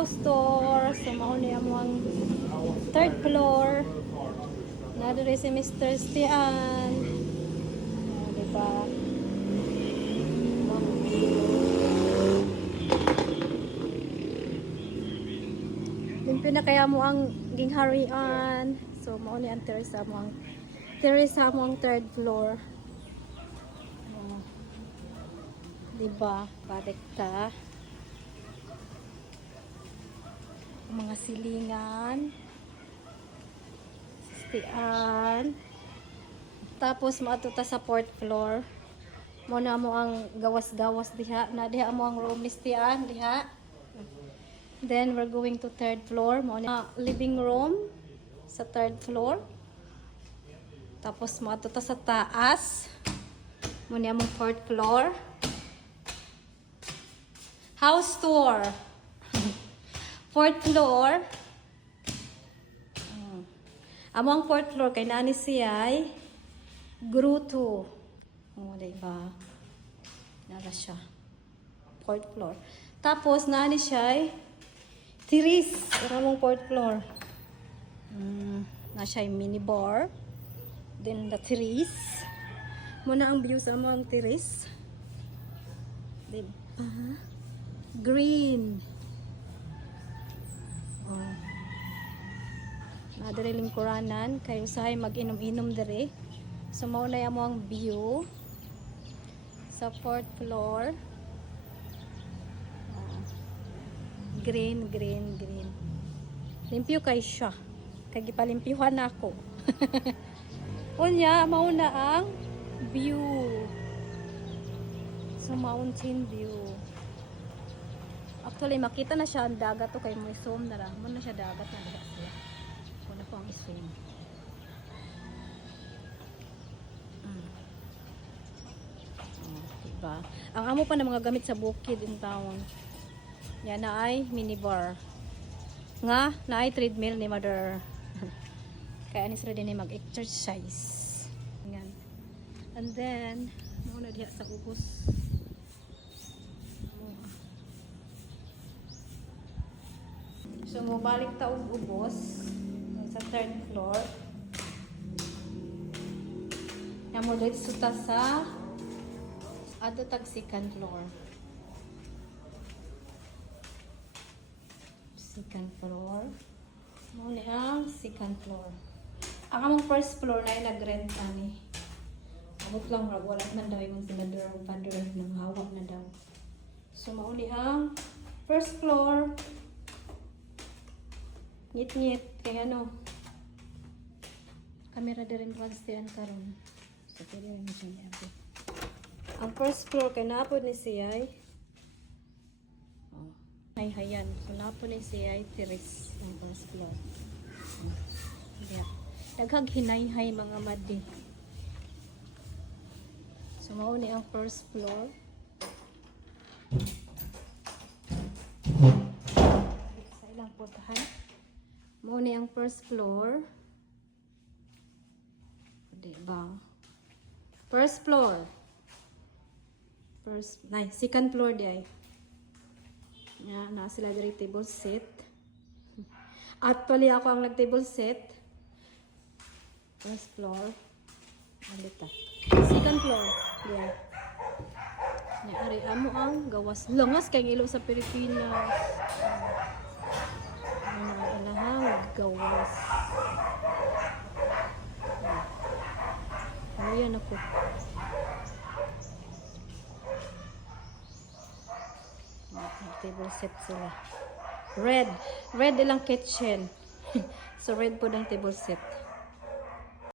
house tour. So mao ni among third floor. Na diri si Mr. Stian. Diba? Din pinakaya mo ang gingharian. So mao ni ang terrace mo ang third floor. Diba? Balik ka. Mga silingan. Stian. Tapos maatuta sa fourth floor. Muna mo ang gawas-gawas diha. Na diha mo ang room ni Stian diha. Then we're going to third floor. Muna living room sa third floor. Tapos maatuta sa taas. Muna mo fourth floor. House tour. Fourth floor. Among fourth floor kay nani siya ay gruto. Oh, diba? Nara siya. Fourth floor. Tapos nani siya ay tiris. Among fourth floor. Na siya ay minibar. Then the tiris. Muna ang view sa among tiris. Diba? Green. Oh. Nadari lingkuranan kay usahay mag-inom-inom diri. So mao na mo ang view sa fourth floor. Green. Limpyo kay siya. Kay gipalimpyuhan ako. Unya mao na ang view. So mountain view. Actually, makita na siya ang dagat to kay may zoom na lang. Muna siya dagat na diha siya. Kuna po ang i-zoom. Diba? Ang amo pa na mga gamit sa bukid in town. Yan na ay minibar. Nga, na ay treadmill ni mother. Kaya anis rin din mag-exercise. Yan. And then, muna diha sa ubos. So, mabalik ta og ubos sa third floor. Namo dito ta sa ato tag second floor. Second floor. Mo ni ang second floor. Ang among first floor na ay nag-rent ani. Abot lang ra wala man daw yung sinador ang father ng hawak na daw. So mao ni ang first floor. Ngit-ngit kaya ano camera din pagstian karon so pwede rin siya niya. Ang first floor kay napod ni siya ay hayan so napod ni siya ay tiris ang first floor. Daghang hinay-hay mga madi. So mao ni ang first floor. Sa ilang portahan mo ni ang first floor. Diba? First floor. Second floor di ay. Yan, na sila diri table set. Actually, ako ang nag-table set. First floor. Alita. Second floor. Yeah. Ari amo ang gawas. Langas kay ilo sa Pilipinas. Gawas. Ayan ako. Table set sila. Red ilang kitchen. So red po ng table set.